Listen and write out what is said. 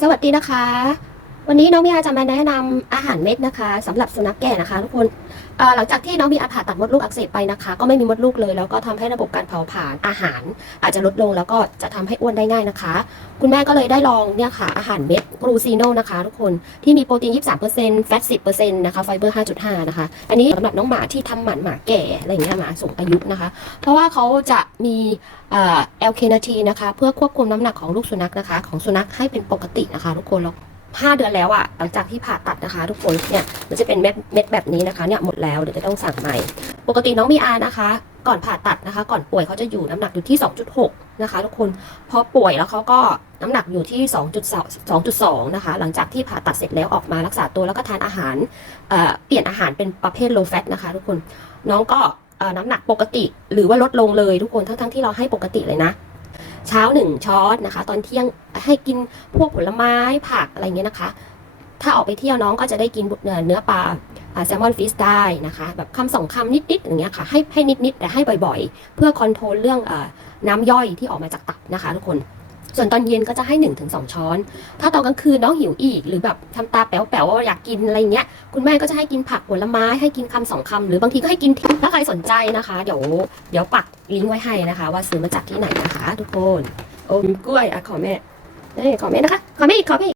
สวัสดีนะคะ วันนี้น้องมีอาจะมาแนะนำอาหารเม็ดนะคะสำหรับสุนัขแก่นะคะทุกคนหลังจากที่น้องมีอาผ่าตัดมดลูกอักเสบไปนะคะ ก็ไม่มีมดลูกเลยแล้วก็ทำให้ระบบการเผาผลาญอาหาร อาจจะลดลงแล้วก็จะทำให้อ้วนได้ง่ายนะคะ คุณแม่ก็เลยได้ลองเนี่ยค่ะอาหารเม็ดกรูซีโนนะคะทุกคนที่มีโปรตีน 23%แฟต 10%นะคะไฟเบอร์ 5.5 นะคะ อันนี้สำหรับน้องหมาที่ทำหมันหมาแก่อะไรอย่างเงี้ยหมาสูงอายุนะคะ เพราะว่าเขาจะมีเอลเคนาทีนะคะ เพื่อควบคุมน้ำหนักของลูกสุนัขนะคะ ของสุนัขให้เป็นปกตินะคะ ทุกคนแล้ว ห้าเดือนแล้วอะหลังจากที่ผ่าตัดนะคะ ทุกคนเนี่ยมันจะเป็นเม็ดเม็ดแบบนี้นะคะเนี่ยหมดแล้วเดี๋ยวจะต้องสั่งใหม่ ปกติน้องมีอานะคะ ก่อนผ่าตัดนะคะ ก่อนป่วยเขาจะอยู่น้ำหนักอยู่ที่ 2.6 นะคะ ทุกคนพอป่วยแล้วเขาก็น้ำหนักอยู่ที่2.2 2.2นะคะ หลังจากที่ผ่าตัดเสร็จแล้วออกมารักษาตัวแล้วก็ทานอาหารเเปลี่ยนอาหารเป็นประเภท low fat นะคะ ทุกคนน้องก็น้ำหนักปกติ หรือว่าลดลงเลยทุกคนทั้งๆที่เราให้ปกติเลยนะเช้าหนึ่งช้อนนะคะ ตอนเที่ยง ให้กินพวกผลไม้ผักอะไรเงี้ยนะคะ ถ้าออกไปเที่ยวน้องก็จะได้กินเอ่อเนื้อปลาแซลมอนฟิชได้นะคะ แบบคำสองคำนิดๆอย่างเงี้ยค่ะให้ให้นิดๆแต่ให้บ่อยๆ เพื่อคอนโทรลเรื่องอน้ำย่อยที่ออกมาจากตับนะคะทุกคนส่วนตอนเย็นก็จะให้1นถึงสช้อน ถ้าตอนกลางคืนน้องหิวอีก หรือแบบทำตาแป๋วๆว่าอยากกินอะไรเงี้ย คุณแม่ก็จะให้กินผักผลไม้ ให้กินคำสองคำหรือบางทีก็ให้กินถ้าใครสนใจนะคะ เดี๋ยวเดี๋ยวปักลิงก์ไว้ให้นะคะ ว่าซื้อมาจากที่ไหนนะคะ ทุกคนโอ้มีกล้วยอะขอแม่ เอ้ยขอเมนนะคะ ขอเมนอีกขอเมน